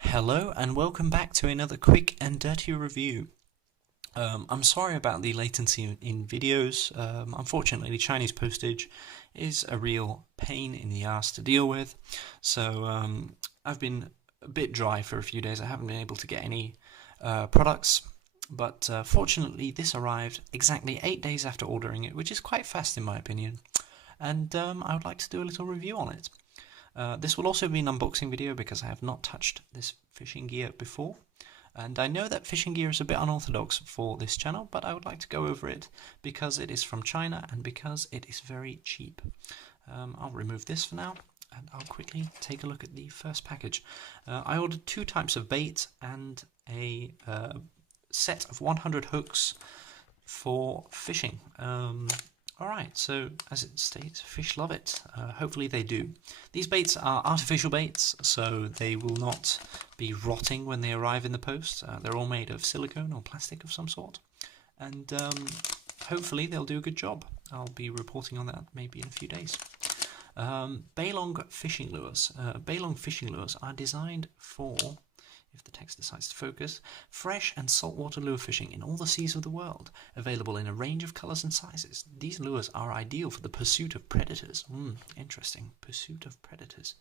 Hello and welcome back to another quick and dirty review. I'm sorry about the latency in videos. Unfortunately, Chinese postage is a real pain in the ass to deal with. So I've been a bit dry for a few days. I haven't been able to get any products. But fortunately, this arrived exactly 8 days after ordering it, which is quite fast in my opinion. And I would like to do a little review on it. This will also be an unboxing video because I have not touched this fishing gear before. And I know that fishing gear is a bit unorthodox for this channel, but I would like to go over it because it is from China and because it is very cheap. I'll remove this for now and I'll quickly take a look at the first package. I ordered 2 types of bait and a set of 100 hooks for fishing. Alright, so as it states, fish love it. Hopefully they do. These baits are artificial baits, so they will not be rotting when they arrive in the post. They're all made of silicone or plastic of some sort. And hopefully they'll do a good job. I'll be reporting on that maybe in a few days. Bailong fishing lures. Bailong fishing lures are designed for, if the text decides to focus, fresh and saltwater lure fishing in all the seas of the world, available in a range of colours and sizes. These lures are ideal for the pursuit of predators. Interesting. Pursuit of predators.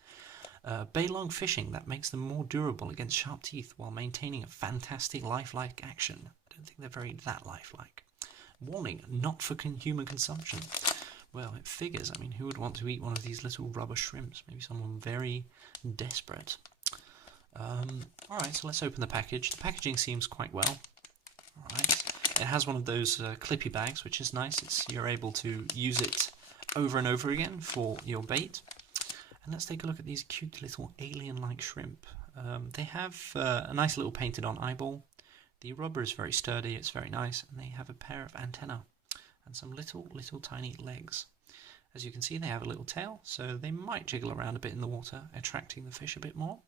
Bailong fishing that makes them more durable against sharp teeth while maintaining a fantastic lifelike action. I don't think they're very that lifelike. Warning, not for human consumption. Well, it figures. I mean, who would want to eat one of these little rubber shrimps? Maybe someone very desperate. Alright, so let's open the package. The packaging seems quite well. Alright, it has one of those clippy bags, which is nice. You're able to use it over and over again for your bait. And let's take a look at these cute little alien-like shrimp. They have a nice little painted on eyeball. The rubber is very sturdy, it's very nice, and they have a pair of antennae and some little tiny legs. As you can see, they have a little tail, so they might jiggle around a bit in the water, attracting the fish a bit more.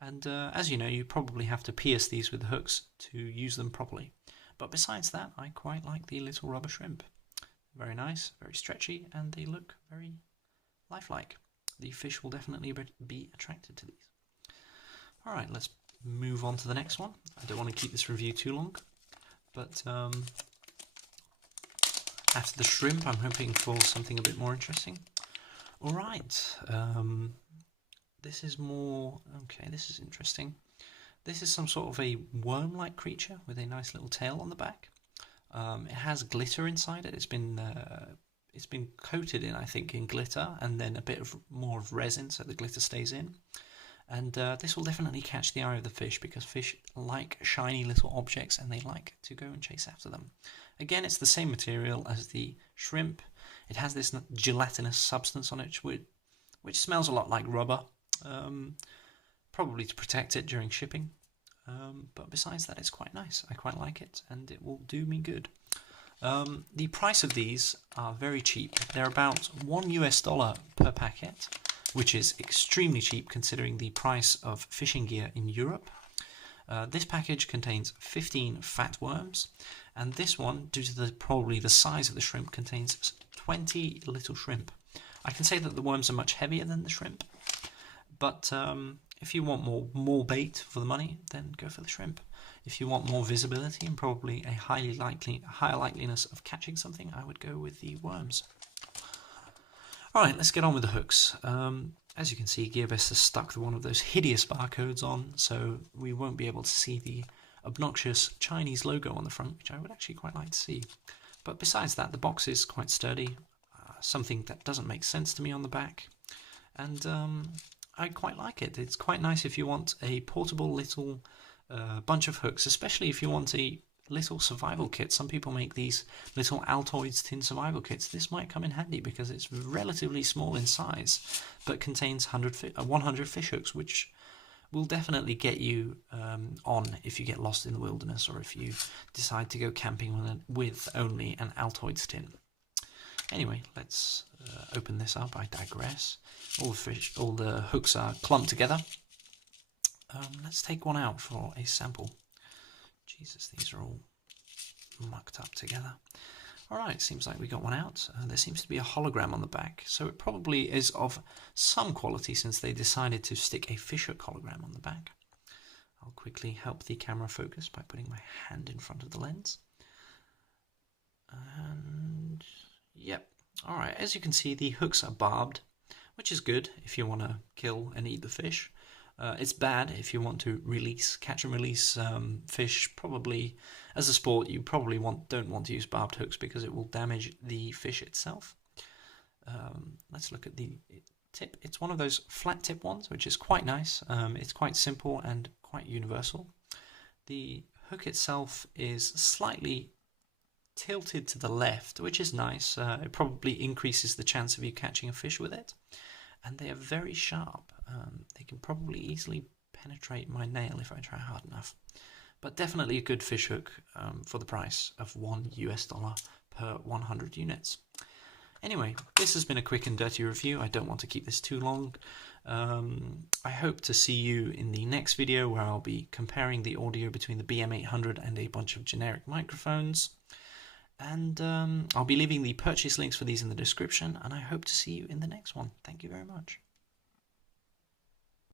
And as you know, you probably have to pierce these with the hooks to use them properly. But besides that, I quite like the little rubber shrimp. Very nice, very stretchy, and they look very lifelike. The fish will definitely be attracted to these. Alright, let's move on to the next one. I don't want to keep this review too long, but after the shrimp, I'm hoping for something a bit more interesting. Alright, this is more... okay, this is interesting. This is some sort of a worm-like creature with a nice little tail on the back. It has glitter inside it. It's been coated in, I think, in glitter and then a bit more of resin so the glitter stays in. And this will definitely catch the eye of the fish because fish like shiny little objects and they like to go and chase after them. Again, it's the same material as the shrimp. It has this gelatinous substance on it which smells a lot like rubber. Probably to protect it during shipping, but besides that it's quite nice. I quite like it and it will do me good. The price of these are very cheap. They're about $1 per packet, which is extremely cheap considering the price of fishing gear in Europe. This package contains 15 fat worms, and this one, due to probably the size of the shrimp, contains 20 little shrimp. I can say that the worms are much heavier than the shrimp, but if you want more bait for the money, then go for the shrimp. If you want more visibility and probably a higher likeliness of catching something, I would go with the worms. Alright, let's get on with the hooks. As you can see, Gearbest has stuck one of those hideous barcodes on, so we won't be able to see the obnoxious Chinese logo on the front, which I would actually quite like to see. But besides that, the box is quite sturdy, something that doesn't make sense to me on the back. And I quite like it. It's quite nice if you want a portable little bunch of hooks, especially if you want a little survival kit. Some people make these little Altoids tin survival kits. This might come in handy because it's relatively small in size, but contains 100 fish hooks, which will definitely get you on if you get lost in the wilderness or if you decide to go camping with only an Altoids tin. Anyway, let's open this up. I digress. All the hooks are clumped together. Let's take one out for a sample. Jesus, these are all mucked up together. Alright, seems like we got one out. There seems to be a hologram on the back, so it probably is of some quality since they decided to stick a fishhook hologram on the back. I'll quickly help the camera focus by putting my hand in front of the lens. And yep, alright, as you can see the hooks are barbed, which is good if you want to kill and eat the fish. It's bad if you want to catch and release fish. Probably, as a sport, you probably don't want to use barbed hooks because it will damage the fish itself. Let's look at the tip. It's one of those flat tip ones, which is quite nice. It's quite simple and quite universal. The hook itself is slightly tilted to the left, which is nice. It probably increases the chance of you catching a fish with it. And they are very sharp. They can probably easily penetrate my nail if I try hard enough. But definitely a good fish hook for the price of $1 per 100 units. Anyway, this has been a quick and dirty review. I don't want to keep this too long. I hope to see you in the next video where I'll be comparing the audio between the BM800 and a bunch of generic microphones. And I'll be leaving the purchase links for these in the description, and I hope to see you in the next one. Thank you very much.